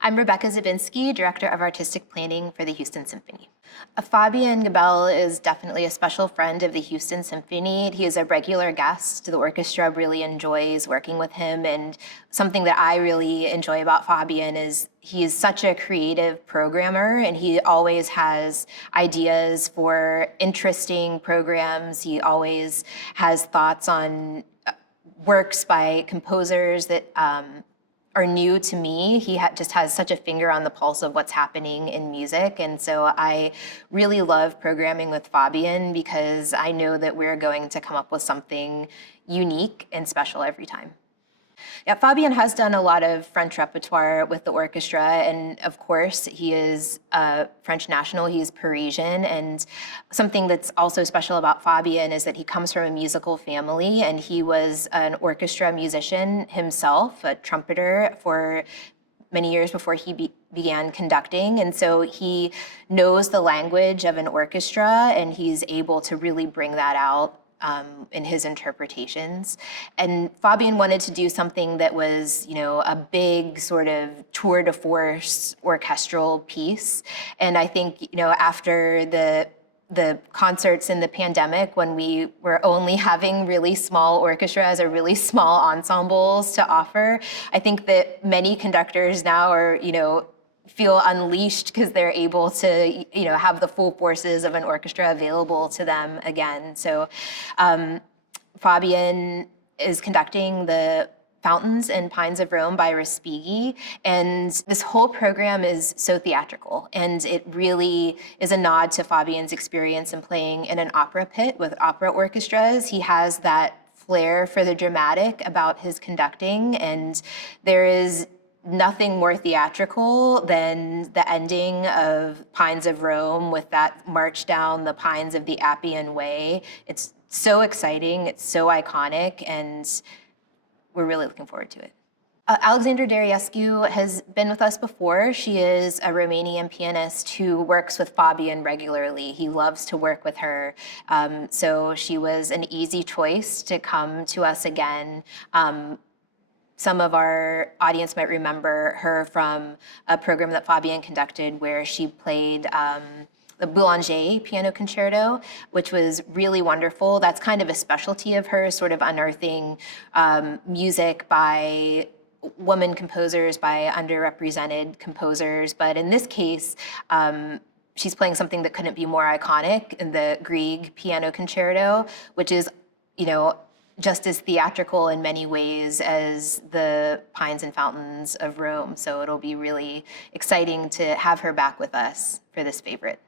I'm Rebecca Zabinski, Director of Artistic Planning for the Houston Symphony. Fabian Gabel is definitely a special friend of the Houston Symphony. He is a regular guest. The orchestra really enjoys working with him, and something that I really enjoy about Fabian is he is such a creative programmer, and he always has ideas for interesting programs. He always has thoughts on works by composers that are new to me. He just has such a finger on the pulse of what's happening in music. And so I really love programming with Fabian because I know that we're going to come up with something unique and special every time. Yeah, Fabian has done a lot of French repertoire with the orchestra, and of course, he is a French national, he's Parisian, and something that's also special about Fabian is that he comes from a musical family, and he was an orchestra musician himself, a trumpeter for many years before he began conducting, and so he knows the language of an orchestra, and he's able to really bring that out in his interpretations. And Fabian wanted to do something that was, a big sort of tour de force orchestral piece. And I think, after the concerts in the pandemic, when we were only having really small orchestras or really small ensembles to offer, I think that many conductors now are, feel unleashed because they're able to, have the full forces of an orchestra available to them again. So Fabian is conducting the Fountains and Pines of Rome by Respighi, and this whole program is so theatrical, and it really is a nod to Fabian's experience in playing in an opera pit with opera orchestras. He has that flair for the dramatic about his conducting, and there is nothing more theatrical than the ending of Pines of Rome with that march down the pines of the Appian Way. It's so exciting, it's so iconic, and we're really looking forward to it. Alexandra Dariescu has been with us before. She is a Romanian pianist who works with Fabian regularly. He loves to work with her. So she was an easy choice to come to us again. Some of our audience might remember her from a program that Fabian conducted where she played the Boulanger Piano Concerto, which was really wonderful. That's kind of a specialty of hers, sort of unearthing music by women composers, by underrepresented composers. But in this case, she's playing something that couldn't be more iconic in the Grieg Piano Concerto, which is, just as theatrical in many ways as the Pines and Fountains of Rome. So it'll be really exciting to have her back with us for this favorite.